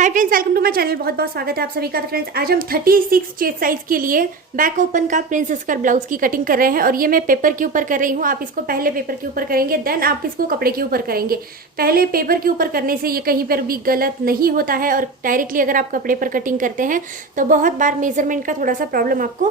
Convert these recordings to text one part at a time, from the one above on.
Hi friends, welcome to my channel. बहुत बहुत स्वागत है आप सभी का। तो फ्रेंड्स, आज हम 36 चेस्ट साइज के लिए बैक ओपन का प्रिंसेस कट ब्लाउज की कटिंग कर रहे हैं और ये मैं पेपर के ऊपर कर रही हूँ। आप इसको पहले पेपर के ऊपर करेंगे, देन आप इसको कपड़े के ऊपर करेंगे। पहले पेपर के ऊपर करने से ये कहीं पर भी गलत नहीं होता है और डायरेक्टली अगर आप कपड़े पर कटिंग करते हैं तो बहुत बार मेजरमेंट का थोड़ा सा प्रॉब्लम आपको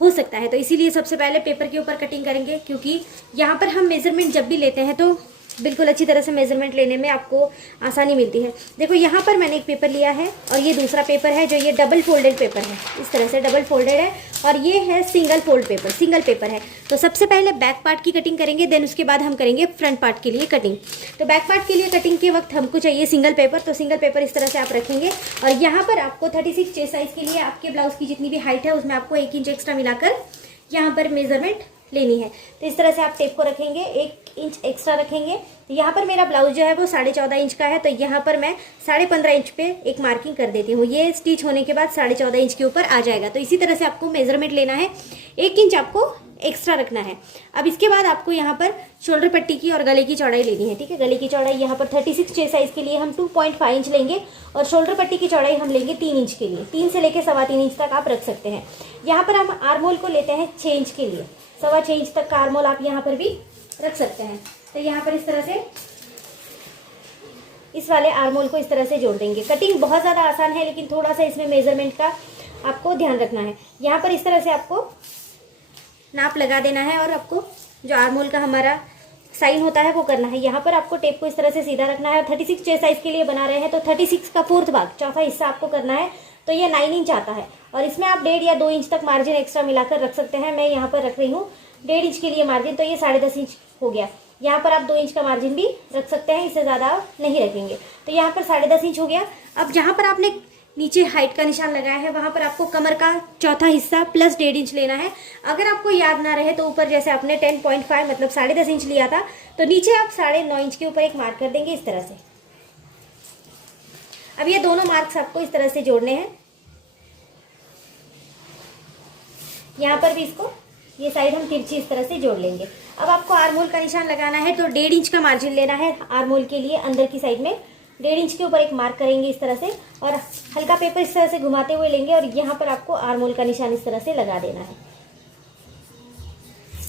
हो सकता है। तो इसीलिए सबसे पहले पेपर के ऊपर कटिंग करेंगे, क्योंकि यहाँ पर हम मेजरमेंट जब भी लेते हैं तो बिल्कुल अच्छी तरह से मेजरमेंट लेने में आपको आसानी मिलती है। देखो, यहाँ पर मैंने एक पेपर लिया है और ये दूसरा पेपर है जो ये डबल फोल्डेड पेपर है। इस तरह से डबल फोल्डेड है और ये है single fold paper, single paper है। तो सबसे पहले बैक पार्ट की कटिंग करेंगे, देन उसके बाद हम करेंगे फ्रंट पार्ट के लिए कटिंग। तो बैक पार्ट के लिए कटिंग के वक्त हमको चाहिए सिंगल पेपर। तो सिंगल पेपर इस तरह से आप रखेंगे और यहाँ पर आपको 36 चेस्ट साइज के लिए आपके ब्लाउज की जितनी भी हाइट है उसमें आपको 1 इंच एक्स्ट्रा मिलाकर यहाँ पर मेजरमेंट लेनी है। तो इस तरह से आप टेप को रखेंगे, 1 इंच एक्स्ट्रा रखेंगे। तो यहाँ पर मेरा ब्लाउज जो है वो 14.5 इंच का है, तो यहाँ पर मैं 15.5 इंच पे एक मार्किंग कर देती हूँ। ये स्टिच होने के बाद 14.5 इंच के ऊपर आ जाएगा। तो इसी तरह से आपको मेजरमेंट लेना है, 1 इंच आपको एक्स्ट्रा रखना है। अब इसके बाद आपको यहाँ पर शोल्डर पट्टी की और गले की चौड़ाई लेनी है। ठीक है, गले की चौड़ाई यहाँ पर 36 चेस्ट साइज के लिए हम 2.5 इंच लेंगे और शोल्डर पट्टी की चौड़ाई हम लेंगे 3 इंच के लिए। 3 से लेकर 3.25 इंच तक आप रख सकते हैं। यहाँ पर हम आर्मोल को लेते हैं 6 इंच के लिए, 6.25 इंच तक का आर्मोल आप यहाँ पर भी रख सकते हैं। तो यहाँ पर इस तरह से इस वाले आर्मोल को इस तरह से जोड़ देंगे। कटिंग बहुत ज़्यादा आसान है, लेकिन थोड़ा सा इसमें मेजरमेंट का आपको ध्यान रखना है। यहाँ पर इस तरह से आपको नाप लगा देना है और आपको जो आर्मोल का हमारा साइन होता है वो करना है। यहाँ पर आपको टेप को इस तरह से सीधा रखना है और 36 चेस्ट साइज के लिए बना रहे हैं तो 36 का 4th भाग, चौथा हिस्सा आपको करना है। तो ये 9 इंच आता है और इसमें आप 1.5 या 2 इंच तक मार्जिन एक्स्ट्रा मिलाकर रख सकते हैं। मैं यहाँ पर रख रही हूँ 1.5 इंच के लिए मार्जिन, तो ये 10.5 इंच हो गया। यहाँ पर आप 2 इंच का मार्जिन भी रख सकते हैं, इससे ज़्यादा नहीं रखेंगे। तो यहाँ पर 10.5 इंच हो गया। अब जहाँ पर आपने नीचे हाइट का निशान लगाया है वहाँ पर आपको कमर का चौथा हिस्सा प्लस 1.5 इंच लेना है। अगर आपको याद ना रहे तो ऊपर जैसे आपने 10.5 मतलब 10.5 इंच लिया था, तो नीचे आप 9.5 इंच के ऊपर एक मार्क कर देंगे इस तरह से। अब ये दोनों मार्क्स आपको इस तरह से जोड़ने हैं। यहाँ पर भी इसको ये साइड हम तिरछी इस तरह से जोड़ लेंगे। अब आपको आर्मोल का निशान लगाना है तो 1.5 इंच का मार्जिन लेना है आर्मोल के लिए। अंदर की साइड में 1.5 इंच के ऊपर एक मार्क करेंगे इस तरह से और हल्का पेपर इस तरह से घुमाते हुए लेंगे और यहाँ पर आपको आर्मोल का निशान इस तरह से लगा देना है।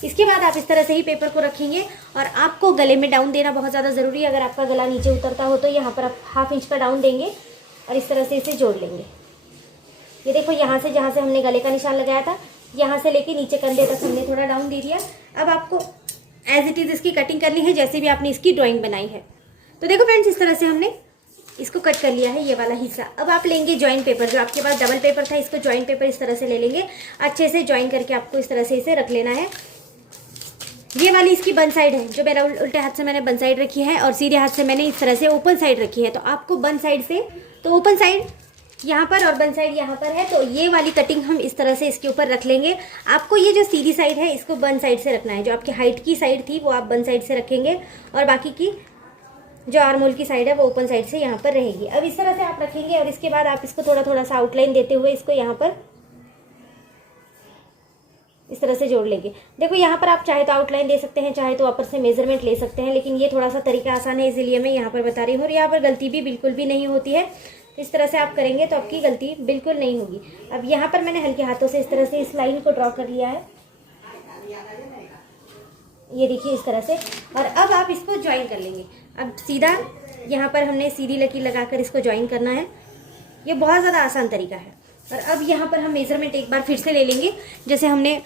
इसके बाद आप इस तरह से ही पेपर को रखेंगे और आपको गले में डाउन देना बहुत ज़्यादा ज़रूरी है। अगर आपका गला नीचे उतरता हो तो यहाँ पर आप 1/2 इंच का डाउन देंगे और इस तरह से इसे जोड़ लेंगे। ये देखो, यहाँ से जहाँ से हमने गले का निशान लगाया था यहाँ से लेके नीचे कंधे तक हमने थोड़ा डाउन दे दिया। अब आपको एज इट इज़ इसकी कटिंग करनी है जैसे भी आपने इसकी ड्राइंग बनाई है। तो देखो फ्रेंड्स, इस तरह से हमने इसको कट कर लिया है ये वाला हिस्सा। अब आप लेंगे जॉइंट पेपर, जो आपके पास डबल पेपर था इसको जॉइंट पेपर इस तरह से ले लेंगे। अच्छे से जॉइन करके आपको इस तरह से इसे रख लेना है। ये वाली इसकी बन साइड है, जो मेरा उल्टे हाथ से मैंने बन साइड रखी है और सीधे हाथ से मैंने इस तरह से ओपन साइड रखी है। तो आपको बन साइड से, तो ओपन साइड यहाँ पर और बन साइड यहाँ पर है, तो ये वाली कटिंग हम इस तरह से इसके ऊपर रख लेंगे। आपको ये जो सीधी साइड है इसको बन साइड से रखना है। जो आपकी हाइट की साइड थी वो आप बन साइड से रखेंगे और बाकी की जो आर्मोल की साइड है वो ओपन साइड से यहाँ पर रहेगी। अब इस तरह से आप रखेंगे और इसके बाद आप इसको थोड़ा थोड़ा सा आउटलाइन देते हुए इसको यहाँ पर इस तरह से जोड़ लेंगे। देखो, यहाँ पर आप चाहे तो आउटलाइन दे सकते हैं, चाहे तो ऊपर से मेजरमेंट ले सकते हैं, लेकिन ये थोड़ा सा तरीका आसान है इसीलिए मैं यहाँ पर बता रही हूँ और यहाँ पर गलती भी बिल्कुल भी नहीं होती है। इस तरह से आप करेंगे तो आपकी गलती बिल्कुल नहीं होगी। अब यहाँ पर मैंने हल्के हाथों से इस तरह से इस लाइन को ड्रॉ कर लिया है, ये देखिए इस तरह से। और अब आप इसको ज्वाइन कर लेंगे। अब सीधा यहाँ पर हमने सीधी लकीर लगाकर इसको ज्वाइन करना है। ये बहुत ज़्यादा आसान तरीका है। और अब यहाँ पर हम मेजरमेंट एक बार फिर से ले लेंगे। जैसे हमने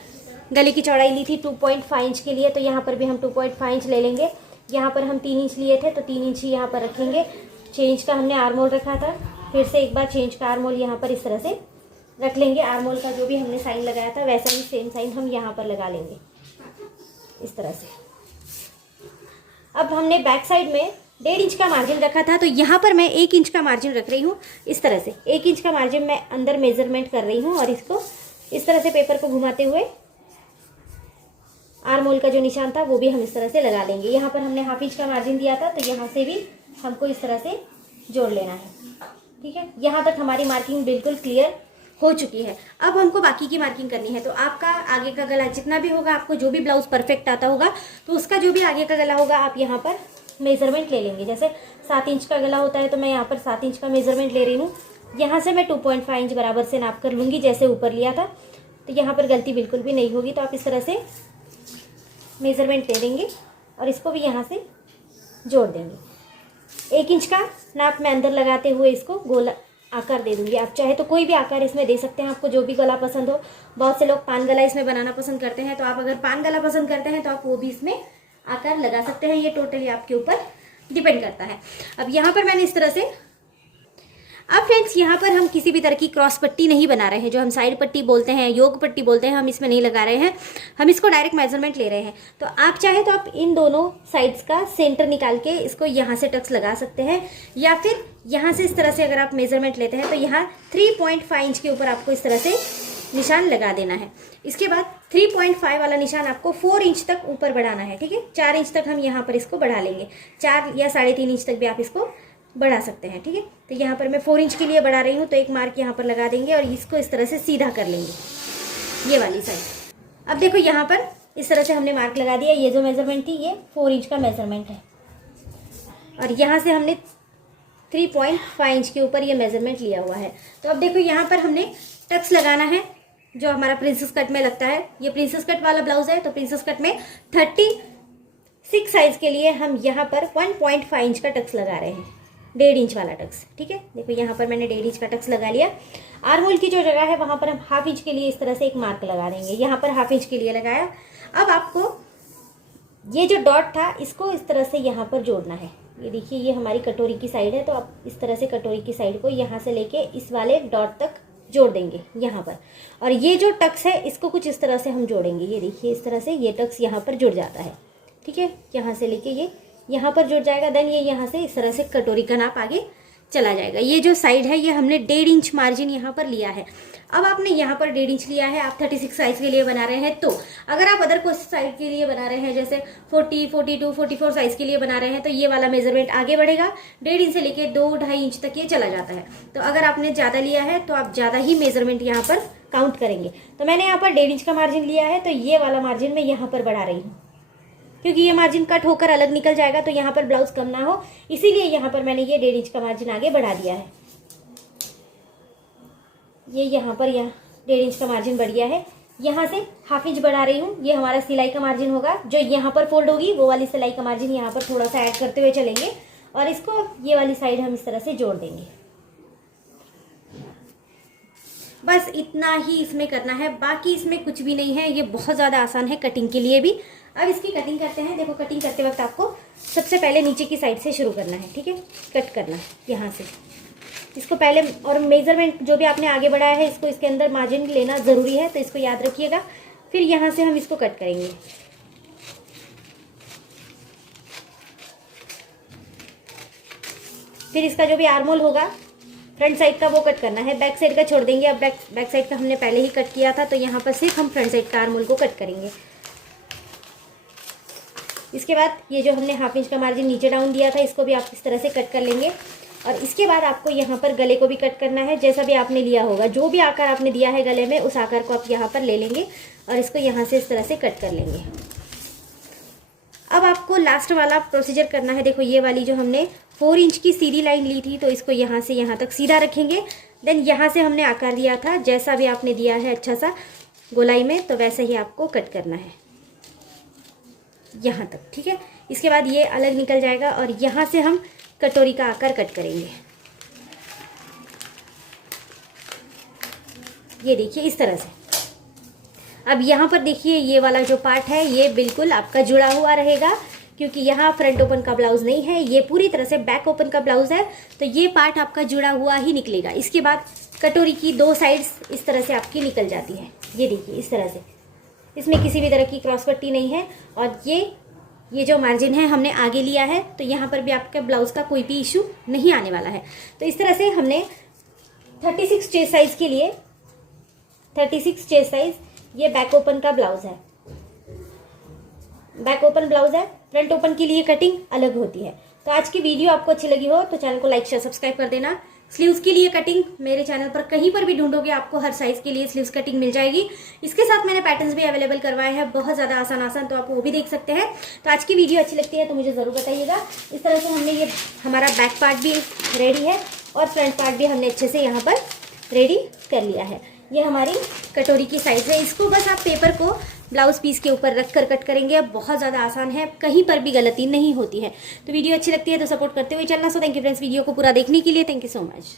गले की चौड़ाई ली थी 2.5 इंच के लिए, तो यहाँ पर भी हम 2.5 इंच ले लेंगे। यहाँ पर हम 3 इंच लिए थे तो 3 इंच ही यहाँ पर रखेंगे। 6 इंच का हमने आर्मोल रखा था, फिर से एक बार 6 इंच का आर्मोल यहाँ पर इस तरह से रख लेंगे। आर्मोल का जो भी हमने साइन लगाया था वैसा ही सेम साइन हम यहाँ पर लगा लेंगे इस तरह से। अब हमने बैक साइड में 1.5 इंच का मार्जिन रखा था, तो यहाँ पर मैं 1 इंच का मार्जिन रख रही हूँ इस तरह से। 1 इंच का मार्जिन मैं अंदर मेजरमेंट कर रही हूँ और इसको इस तरह से पेपर को घुमाते हुए आर्मोल का जो निशान था वो भी हम इस तरह से लगा लेंगे। यहाँ पर हमने 1/2 इंच का मार्जिन दिया था तो यहाँ से भी हमको इस तरह से जोड़ लेना है। ठीक है, यहाँ तक हमारी मार्किंग बिल्कुल क्लियर हो चुकी है। अब हमको बाकी की मार्किंग करनी है। तो आपका आगे का गला जितना भी होगा, आपको जो भी ब्लाउज परफेक्ट आता होगा तो उसका जो भी आगे का गला होगा आप यहाँ पर मेजरमेंट ले लेंगे। जैसे 7 इंच का गला होता है तो मैं यहाँ पर 7 इंच का मेजरमेंट ले रही हूँ। यहाँ से मैं 2.5 इंच बराबर से नाप कर लूँगी, जैसे ऊपर लिया था। तो यहाँ पर गलती बिल्कुल भी नहीं होगी। तो आप इस तरह से मेजरमेंट ले देंगे और इसको भी यहाँ से जोड़ देंगे। 1 इंच का नाप मैं अंदर लगाते हुए इसको गोल आकार दे दूंगी। आप चाहे तो कोई भी आकार इसमें दे सकते हैं, आपको जो भी गला पसंद हो। बहुत से लोग पान गला इसमें बनाना पसंद करते हैं, तो आप अगर पान गला पसंद करते हैं तो आप वो भी इसमें आकार लगा सकते हैं। ये टोटली आपके ऊपर डिपेंड करता है। अब यहाँ पर मैंने इस तरह से, अब फ्रेंड्स यहाँ पर हम किसी भी तरह की क्रॉस पट्टी नहीं बना रहे हैं। जो हम साइड पट्टी बोलते हैं, योग पट्टी बोलते हैं, हम इसमें नहीं लगा रहे हैं। हम इसको डायरेक्ट मेजरमेंट ले रहे हैं। तो आप चाहे तो आप इन दोनों साइड्स का सेंटर निकाल के इसको यहाँ से टक्स लगा सकते हैं, या फिर यहाँ से इस तरह से अगर आप मेजरमेंट लेते हैं तो यहाँ 3.5 इंच के ऊपर आपको इस तरह से निशान लगा देना है। इसके बाद 3.5 वाला निशान आपको 4 इंच तक ऊपर बढ़ाना है। ठीक है, 4 इंच तक हम यहाँ पर इसको बढ़ा लेंगे। 4 या 3.5 इंच तक भी आप इसको बढ़ा सकते हैं। ठीक है, तो यहाँ पर मैं 4 इंच के लिए बढ़ा रही हूँ, तो एक मार्क यहाँ पर लगा देंगे और इसको इस तरह से सीधा कर लेंगे, ये वाली साइड। अब देखो यहाँ पर इस तरह से हमने मार्क लगा दिया। ये जो मेजरमेंट थी ये 4 इंच का मेजरमेंट है, और यहाँ से हमने 3.5 इंच के ऊपर ये मेजरमेंट लिया हुआ है। तो अब देखो यहाँ पर हमने टक्स लगाना है, जो हमारा प्रिंसेस कट में लगता है। ये प्रिंसेस कट वाला ब्लाउज है, तो प्रिंसेस कट में 36 साइज के लिए हम यहाँ पर 1.5 इंच का टक्स लगा रहे हैं, 1.5 इंच वाला टक्स। ठीक है, देखो यहाँ पर मैंने 1.5 इंच का टक्स लगा लिया। आर्म होल की जो जगह है वहाँ पर हम 1/2 इंच के लिए इस तरह से एक मार्क लगा देंगे। यहाँ पर 1/2 इंच के लिए लगाया। अब आपको ये जो डॉट था इसको इस तरह से यहाँ पर जोड़ना है। ये देखिए, ये हमारी कटोरी की साइड है, तो आप इस तरह से कटोरी की साइड को यहाँ से लेके इस वाले डॉट तक जोड़ देंगे यहाँ पर। और ये जो टक्स है इसको कुछ इस तरह से हम जोड़ेंगे। ये देखिए, इस तरह से ये टक्स यहाँ पर जुड़ जाता है। ठीक है, यहाँ से लेके ये यहाँ पर जुड़ जाएगा। देन ये यहाँ से इस तरह से कटोरी का नाप आगे चला जाएगा। ये जो साइड है ये हमने 1.5 इंच मार्जिन यहाँ पर लिया है। अब आपने यहाँ पर 1.5 इंच लिया है, आप 36 साइज के लिए बना रहे हैं। तो अगर आप अदर कोई साइज के लिए बना रहे हैं, जैसे 40, 42, 44 साइज के लिए बना रहे हैं, तो ये वाला मेजरमेंट आगे बढ़ेगा। 1.5 इंच से लेके 2-2.5 इंच तक ये चला जाता है। तो अगर आपने ज़्यादा लिया है तो आप ज़्यादा ही मेजरमेंट यहाँ पर काउंट करेंगे। तो मैंने यहाँ पर 1.5 इंच का मार्जिन लिया है, तो ये वाला मार्जिन मैं यहाँ पर बढ़ा रही हूँ, क्योंकि ये मार्जिन कट होकर अलग निकल जाएगा, तो यहाँ पर ब्लाउज कम ना हो, इसीलिए यहाँ पर मैंने ये 1.5 इंच का मार्जिन आगे बढ़ा दिया है। ये यहाँ पर 1.5 इंच का मार्जिन बढ़ गया है। यहाँ से 1/2 इंच बढ़ा रही हूँ। ये हमारा सिलाई का मार्जिन होगा, जो यहाँ पर फोल्ड होगी वो वाली सिलाई का मार्जिन यहाँ पर थोड़ा सा ऐड करते हुए चलेंगे, और इसको ये वाली साइड हम इस तरह से जोड़ देंगे। बस इतना ही इसमें करना है, बाकी इसमें कुछ भी नहीं है। ये बहुत ज़्यादा आसान है कटिंग के लिए भी। अब इसकी कटिंग करते हैं। देखो, कटिंग करते वक्त आपको सबसे पहले नीचे की साइड से शुरू करना है। ठीक है, कट करना है यहाँ से इसको पहले, और मेजरमेंट जो भी आपने आगे बढ़ाया है इसको इसके अंदर मार्जिन लेना ज़रूरी है, तो इसको याद रखिएगा। फिर यहाँ से हम इसको कट करेंगे। फिर इसका जो भी आर्मोल होगा फ्रंट साइड का वो कट करना है, बैक साइड का छोड़ देंगे। अब बैक साइड का हमने पहले ही कट किया था, तो यहाँ पर सिर्फ हम फ्रंट साइड का आर्मोल को कट करेंगे। इसके बाद ये जो हमने 1/2 इंच का मार्जिन नीचे डाउन दिया था इसको भी आप इस तरह से कट कर लेंगे। और इसके बाद आपको यहाँ पर गले को भी कट करना है, जैसा भी आपने लिया होगा। जो भी आकार आपने दिया है गले में उस आकार को आप यहाँ पर ले लेंगे और इसको यहाँ से इस तरह से कट कर लेंगे। अब आपको लास्ट वाला प्रोसीजर करना है। देखो, ये वाली जो हमने 4 इंच की सीधी लाइन ली थी, तो इसको यहाँ से यहाँ तक सीधा रखेंगे। देन यहाँ से हमने आकार दिया था, जैसा भी आपने दिया है अच्छा सा गोलाई में, तो वैसे ही आपको कट करना है यहाँ तक। ठीक है, इसके बाद ये अलग निकल जाएगा और यहाँ से हम कटोरी का आकार कट करेंगे। ये देखिए इस तरह से। अब यहाँ पर देखिए, ये वाला जो पार्ट है ये बिल्कुल आपका जुड़ा हुआ रहेगा, क्योंकि यहाँ फ्रंट ओपन का ब्लाउज नहीं है, ये पूरी तरह से बैक ओपन का ब्लाउज है, तो ये पार्ट आपका जुड़ा हुआ ही निकलेगा। इसके बाद कटोरी की 2 साइड्स इस तरह से आपकी निकल जाती है। ये देखिए इस तरह से, इसमें किसी भी तरह की क्रॉस पट्टी नहीं है। और ये जो मार्जिन है हमने आगे लिया है, तो यहाँ पर भी आपके ब्लाउज का कोई भी इशू नहीं आने वाला है। तो इस तरह से हमने 36 चेस्ट साइज के लिए 36 चेस्ट साइज ये बैक ओपन का ब्लाउज है। बैक ओपन ब्लाउज है, फ्रंट ओपन के लिए कटिंग अलग होती है। तो आज की वीडियो आपको अच्छी लगी हो तो चैनल को लाइक शेयर सब्सक्राइब कर देना। स्लीव्स के लिए कटिंग मेरे चैनल पर कहीं पर भी ढूंढोगे आपको हर साइज के लिए स्लीव्स कटिंग मिल जाएगी। इसके साथ मैंने पैटर्न्स भी अवेलेबल करवाए हैं, बहुत ज़्यादा आसान, तो आप वो भी देख सकते हैं। तो आज की वीडियो अच्छी लगती है तो मुझे ज़रूर बताइएगा। इस तरह से हमने ये हमारा बैक पार्ट भी रेडी है और फ्रंट पार्ट भी हमने अच्छे से यहाँ पर रेडी कर लिया है। ये हमारी कटोरी की साइज है। इसको बस आप पेपर को ब्लाउज पीस के ऊपर रख कर कट करेंगे। अब बहुत ज़्यादा आसान है, कहीं पर भी गलती नहीं होती है। तो वीडियो अच्छी लगती है तो सपोर्ट करते हुए चलना। So thank you friends video को पूरा देखने के लिए। Thank you so much.